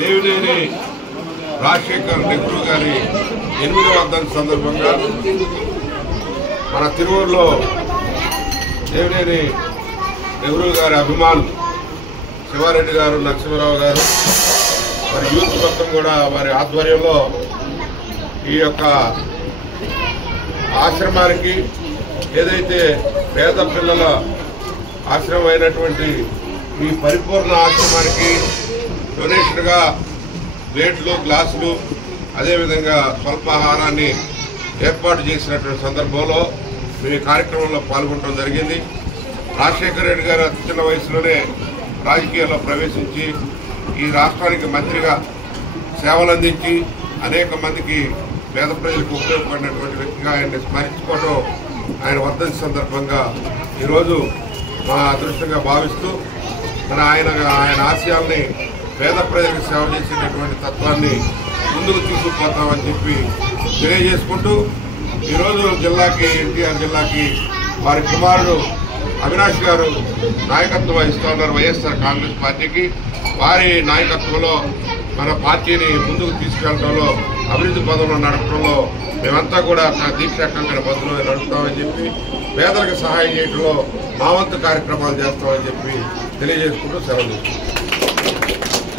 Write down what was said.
దేవినేని రాజశేఖర్ నెహ్రూ గారి 8వ వర్ధంతి సందర్భంగా మన తిరువూరులో దేవినేని నెహ్రూ గారి అభిమానులు శివారెడ్డి గారు, నరసింహరావు గారు, మరి యూత్ మొత్తం కూడా వారి ఆధ్వర్యంలో ఈ యొక్క ఆశ్రమానికి, ఏదైతే పేద పిల్లల ఆశ్రమం అయినటువంటి ఈ పరిపూర్ణ ఆశ్రమానికి డొనేషన్గా ప్లేట్లు, గ్లాసులు, అదేవిధంగా స్వల్పాహారాన్ని ఏర్పాటు చేసినటువంటి సందర్భంలో మేము ఈ కార్యక్రమంలో పాల్గొనడం జరిగింది. రాజశేఖర రెడ్డి గారు అతి చిన్న వయసులోనే రాజకీయాల్లో ప్రవేశించి ఈ రాష్ట్రానికి మంత్రిగా సేవలు అందించి అనేక మందికి పేద ప్రజలకు ఉపయోగపడినటువంటి వ్యక్తిగా ఆయన్ని స్మరించుకోవడం ఆయన వర్ధంతి సందర్భంగా ఈరోజు మా అదృష్టంగా భావిస్తూ ఆయన ఆశయాల్ని పేద ప్రజలకు సేవ చేసేటటువంటి తత్వాన్ని ముందుకు తీసుకుపోతామని చెప్పి తెలియజేసుకుంటూ ఈరోజు జిల్లాకి, ఎన్టీఆర్ జిల్లాకి వారి కుమారుడు అవినాష్ గారు నాయకత్వం వహిస్తూ ఉన్నారు వైఎస్ఆర్ కాంగ్రెస్ పార్టీకి. వారి నాయకత్వంలో మన పార్టీని ముందుకు తీసుకెళ్లడంలో, అభివృద్ధి పదంలో నడపడంలో మేమంతా కూడా దీక్షాకంకణ బదులు నడుపుతామని చెప్పి, పేదలకు సహాయం చేయడంలో మా వంతు కార్యక్రమాలు చేస్తామని చెప్పి తెలియజేసుకుంటూ సెలవు తీసుకుంటాం.